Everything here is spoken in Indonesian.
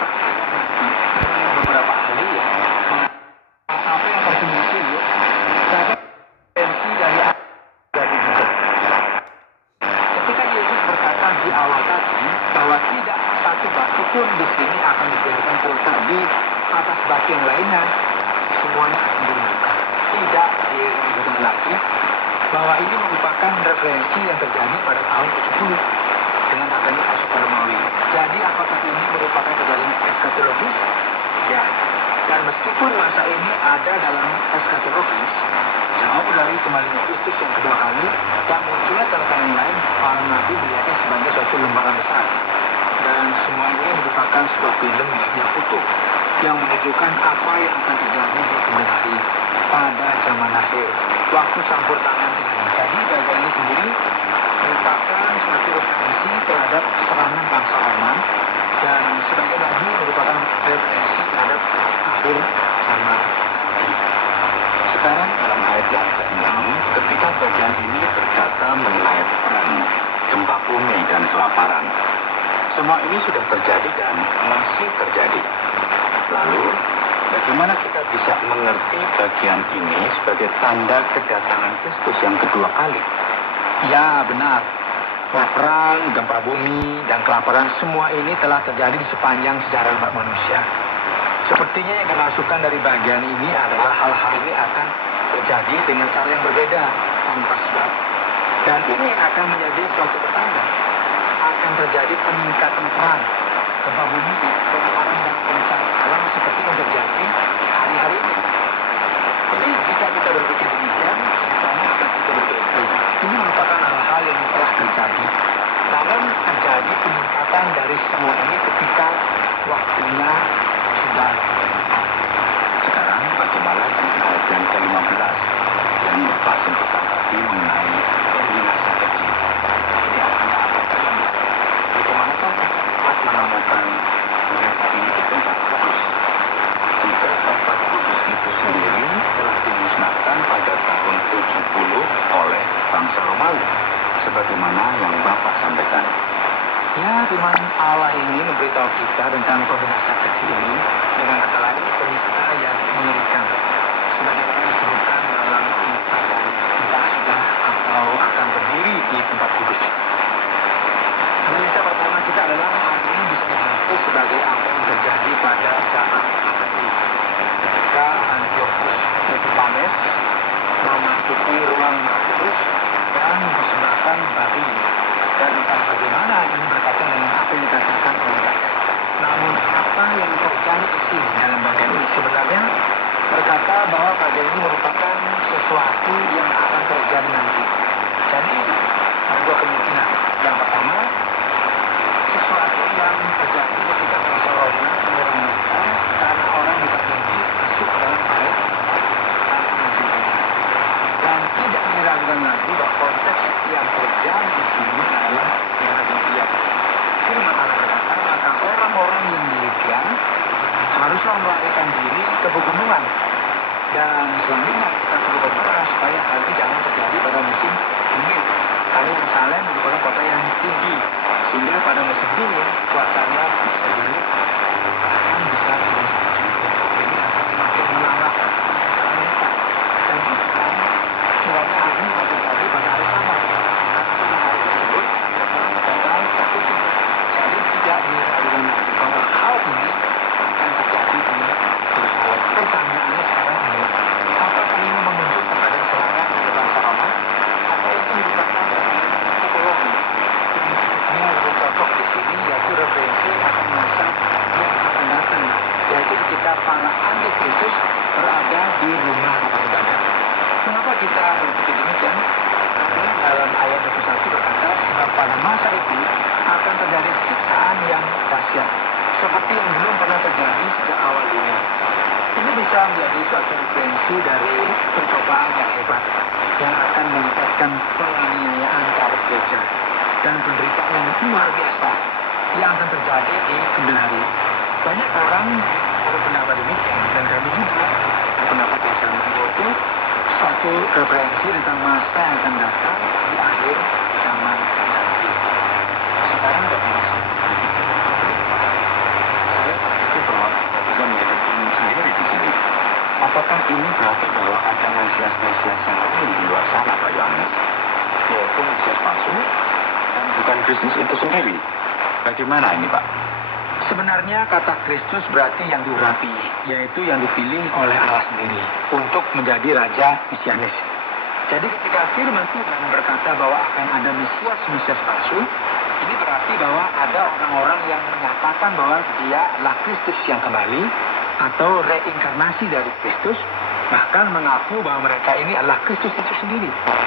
masa beberapa ahli ya, apa yang terjadi itu karena tensi dari juga. Ketika Yesus berkata di awal tadi bahwa tidak satu batu pun di sini akan dibiarkan terletak di atas batu yang lainnya, semuanya akan diruntuhkan. Tidak diragukan lagi bahwa ini merupakan referensi yang terjadi pada tahun 70 dengan adanya kasus Romawi. Jadi apakah ini merupakan kejadian eskatologis? Ya. Dan meskipun masa ini ada dalam eskatologis, jauh dari kembalinya Kristus yang kedua kali, dan munculnya tanda-tanda lain, para nabi melihatnya sebagai suatu lembaran besar. Dan semua ini merupakan sebuah film yang utuh yang menunjukkan apa yang akan terjadi di kemudian hari pada zaman akhir, waktu campur tangan ini. Jadi bagian ini sendiri merupakan suatu referensi terhadap serangan bangsa Roman, dan sebagai lagi merupakan referensi terhadap akhir zaman. Sekarang dalam ayat yang ke-6, ketika bagian ini berkata mengenai perang, gempa bumi dan kelaparan. Semua ini sudah terjadi dan masih terjadi. Lalu, bagaimana kita bisa mengerti bagian ini sebagai tanda kedatangan Kristus yang kedua kali? Ya, benar. Perang, gempa bumi, dan kelaparan semua ini telah terjadi di sepanjang sejarah umat manusia. Sepertinya yang dimasukkan dari bagian ini adalah hal-hal ini akan terjadi dengan cara yang berbeda tanpa sebab. Dan ini akan menjadi suatu petanda. Akan terjadi peningkatan perang, gempa bumi, kelaparan, dan bencana alam seperti yang terjadi hari-hari ini. Jadi jika kita berpikir demikian, sama akan kita berpikir ini merupakan hal-hal yang telah terjadi. Namun terjadi peningkatan dari semua ini ketika waktunya sudah. Sekarang bagaimana dengan ayat yang ke-15 yang Pak sentuhkan tadi mengenai eliminasi kecil? Ini artinya apa dalam bagaimanakah Pak menemukan mereka ini di tempat kudus? Jika tempat kudus itu sendiri telah dimusnahkan pada tahun 70 oleh bangsa Romawi, sebagaimana yang Bapak sampaikan. Ya, firman Allah ini memberitahu kita tentang kombinasi kecil ini dengan kata lain penista yang mengerikan. Sebagaimana disebutkan dalam kitab kita sudah atau akan berdiri di tempat kudus. Analisa pertama kita adalah hal ini bisa dimengerti sebagai apa yang terjadi pada zaman Antiyokus. Ketika Antiochus Epiphanes memasuki ruang Maha Kudus dan mempersembahkan babi. Dan entah bagaimana ini berkaitan dengan apa yang dikatakan oleh rakyat. Namun apa yang terjadi isi dalam bagian ini sebenarnya berkata bahwa bagian ini merupakan sesuatu yang akan terjadi nanti. Jadi ada dua kemungkinan. Yang pertama, sesuatu yang terjadi ketika bangsa Romawi menyerang mereka karena orang dibagi masuk ke dalam air tanpa mencintai. Dan tidak diragukan lagi bahwa konteks yang terjadi di sini adalah yang demikian. Firman Allah berkata, maka orang-orang yang demikian haruslah melarikan diri ke pegunungan. Dan selanjutnya kita perlu berdoa supaya hal itu jangan terjadi pada musim dingin. Karena Yerusalem merupakan kota yang tinggi, sehingga pada musim dingin cuacanya bisa dingin, bahkan bisa terus ini akan semakin menambah mereka. Dan bahkan mulanya hari akan terjadi pada hari sama. Karena hari tersebut datang tertutup. Jadi tidak diragukan lagi bahwa hal ini akan terjadi di Yerusalem. Pertanyaannya sekarang ini, apakah ini menunjuk kepada serangan ke bangsa Roma, atau itu merupakan psikologi yang sebetulnya lebih cocok di sini, yaitu referensi akan masa yang akan datang, yaitu ketika para antikristus berada di rumah ibadah. Mengapa kita berpikir demikian? Karena dalam ayat 21 berkata, sebab pada masa itu akan terjadi siksaan yang dahsyat, seperti yang belum pernah terjadi sejak awal dunia. Ini bisa menjadi suatu referensi dari pencobaan yang hebat yang akan meningkatkan penganiayaan terhadap gereja dan penderitaan yang luar biasa yang akan terjadi di kemudian hari. Banyak orang berpendapat demikian, dan kami juga berpendapat yang sama, yaitu suatu referensi tentang masa yang akan datang di akhir zaman nanti. Sekarang bagaimana? Saya Ini berarti bahwa ada Mesias-Mesias yang lain di luar sana, Pak Yohanes. Yaitu Mesias palsu dan bukan Kristus itu sendiri. Bagaimana ini, Pak? Sebenarnya kata Kristus berarti yang diurapi, yaitu yang dipilih oleh Allah sendiri untuk menjadi Raja Mesianis. Jadi ketika firman Tuhan berkata bahwa akan ada Mesias palsu, ini berarti bahwa ada orang-orang yang menyatakan bahwa dia adalah Kristus yang kembali atau reinkarnasi dari Kristus, bahkan mengaku bahwa mereka ini adalah Kristus itu sendiri.